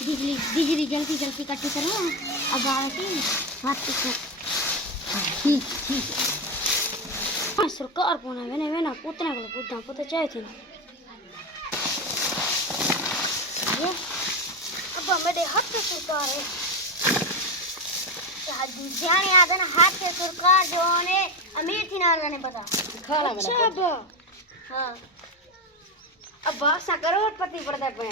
degree degree जल्दी जल्दी कटी करो अब आके हाथ पे ठीक ठीक सरकार पोना वेने वेना पुतना को पुतना पता चाहे थे ना ये अब मेरे हाथ पे सरकार है जाने आता ना हाथ पे सरकार जो ने अमीर थी ना ने पता खाला मेरा अब हां अब बासा करोड़पति पड़ता पे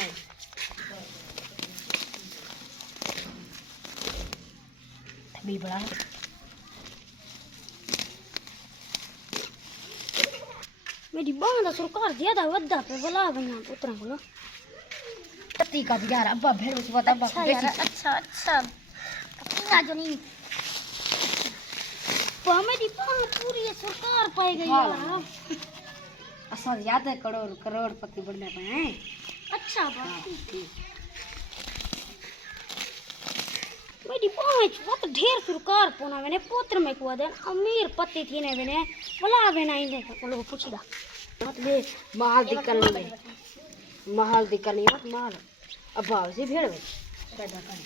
भी बड़ा मेरी बांधा सरकार ज्यादा वद्दा पे बोला बना पुत्रा बोलो पति का यार अब्बा भेड़ से बता अब्बा अच्छा अच्छा अपना जो नहीं तो हमारी बांध पूरी सरकार पाई गई यार असल याद है करोड़पति बनने पे हैं अच्छा बात ठीक मेरी पांच बहुत ढेर सरकार पोना मैंने पुत्र में कुआ दे अमीर पति थी ने मैंने बोला बना ही देखा को लोग पूछीगा मत ले महल दिक्कत नहीं महल दिक्कत नहीं मत महल अब भाव से भेड़ में पैदा कर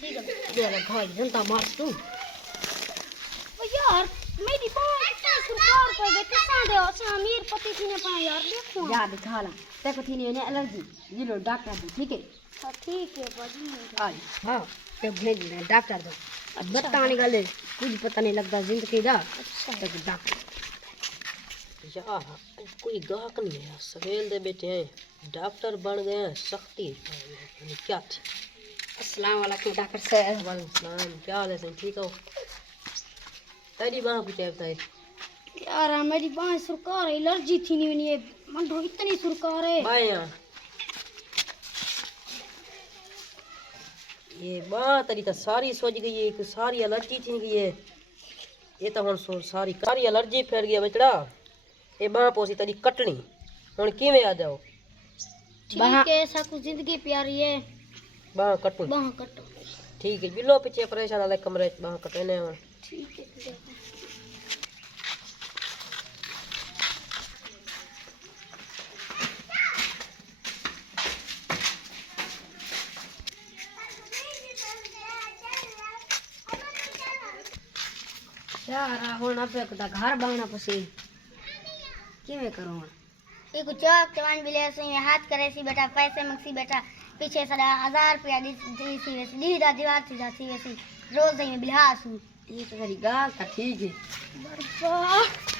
ठीक है दे ले भाई जनता मार तू ओ यार मेरी पांच सरकार पे गए किसा दे से अमीर पति थी ने पा यार देखो याद दिखा ला देखो थी ने एलर्जी ये लो डॉक्टर दो ठीक है हां ठीक है बाजी हां तो भेज दे डॉक्टर दो अब बताने का ले कुछ पता नहीं लगता जिंदगी का अच्छा तो डॉक्टर यार कोई गाहक नहीं है सवेल दे बेटे हैं डॉक्टर बन गए हैं सख्ती क्या थी अस्सलाम वालेकुम डॉक्टर साहब वालेकुम क्या हाल है ठीक हो तेरी मां कुछ है यार मेरी बांह सरकार एलर्जी थी नहीं ये मंडो इतनी सरकार है बाया ये बात तेरी तो सारी सोच गई है कि सारी एलर्जी थी गई है ये तो हुन सारी एलर्जी फैल गई बचड़ा ये बाह पोसी तेरी कटनी हुन किवें आ जाओ ठीक है ऐसा कुछ जिंदगी प्यारी है बाह कटो ठीक है बिलो पीछे परेशान वाले कमरे बाह कटने हुन ठीक है यार हुन अब एक घर बनाना पसी किवें करो एक चौक चवान बिले से हाथ करे सी बेटा पैसे मक्सी बेटा पीछे सदा 1000 रुपया दी सी वैसी दीदा दीवार सी जाती वैसी रोज ही बिलहासू ये तो तेरी गाल का ठीक है बर्बाद